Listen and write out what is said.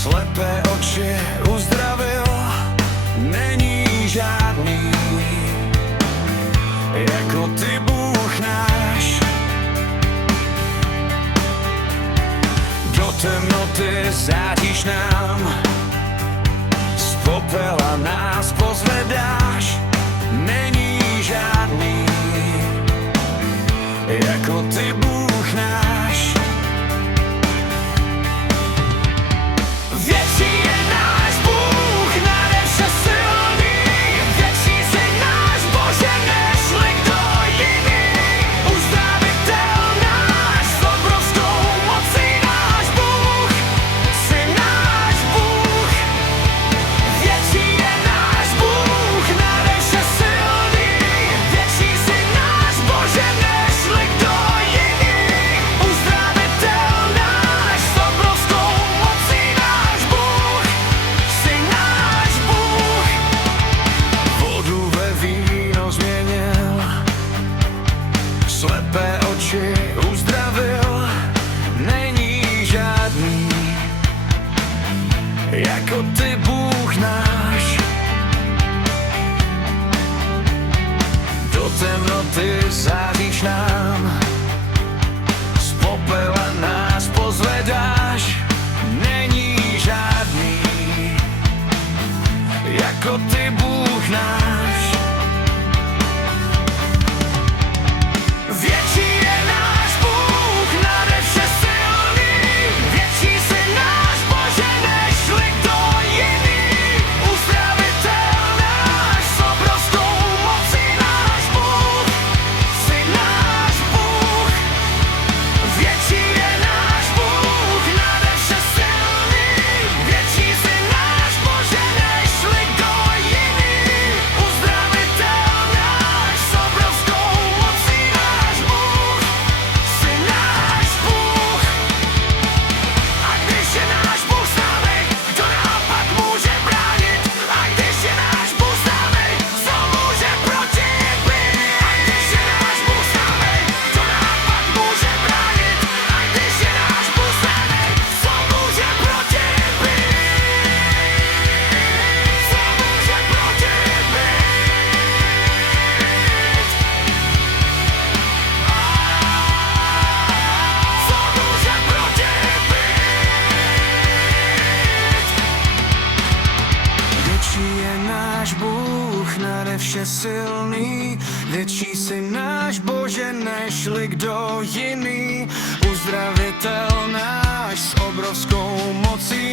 Slepé oči uzdravil, není žádný jako ty, Bůh náš. Do temnoty záříš nám, z popela nás pozvedáš. Není žádný jako ty, Bůh náš. Větší je náš Bůh, nade vše silný, větší si náš Bože, nežli kdo jiný. Uzdravitel náš, s obrovskou mocí náš Bůh, si náš Bůh. Větší je náš Bůh, nade vše silný, větší si náš Bože, nežli kdo jiný. Uzdravitel náš, s obrovskou mocí náš Bůh, si náš Bůh. Vodu ve víno změnil, slepé oči uzdravil, není žádný jako ty, Bůh náš. Do temnoty záříš nám, z popela nás pozvedáš. Není žádný jako ty, Bůh náš. Větší je náš Bůh, nade vše silný, větší si náš Bože, nežli kdo jiný. Uzdravitel náš, s obrovskou mocí náš Bůh, si náš Bůh. Větší je náš Bůh, nade vše silný, větší si náš Bože, nežli kdo jiný. Uzdravitel náš, s obrovskou mocí náš Bůh, si náš Bůh. A když je náš Bůh s námi, kdo nám pak může bránit? A když je náš Bůh s námi, co může proti být? A když je náš Bůh s námi, kdo nám pak může bránit? A když je náš Bůh s námi, co může proti být? Co může proti být? Větší je náš Bůh, nade vše silný, větší si náš Bože, nežli kdo jiný. Uzdravitel náš, s obrovskou mocí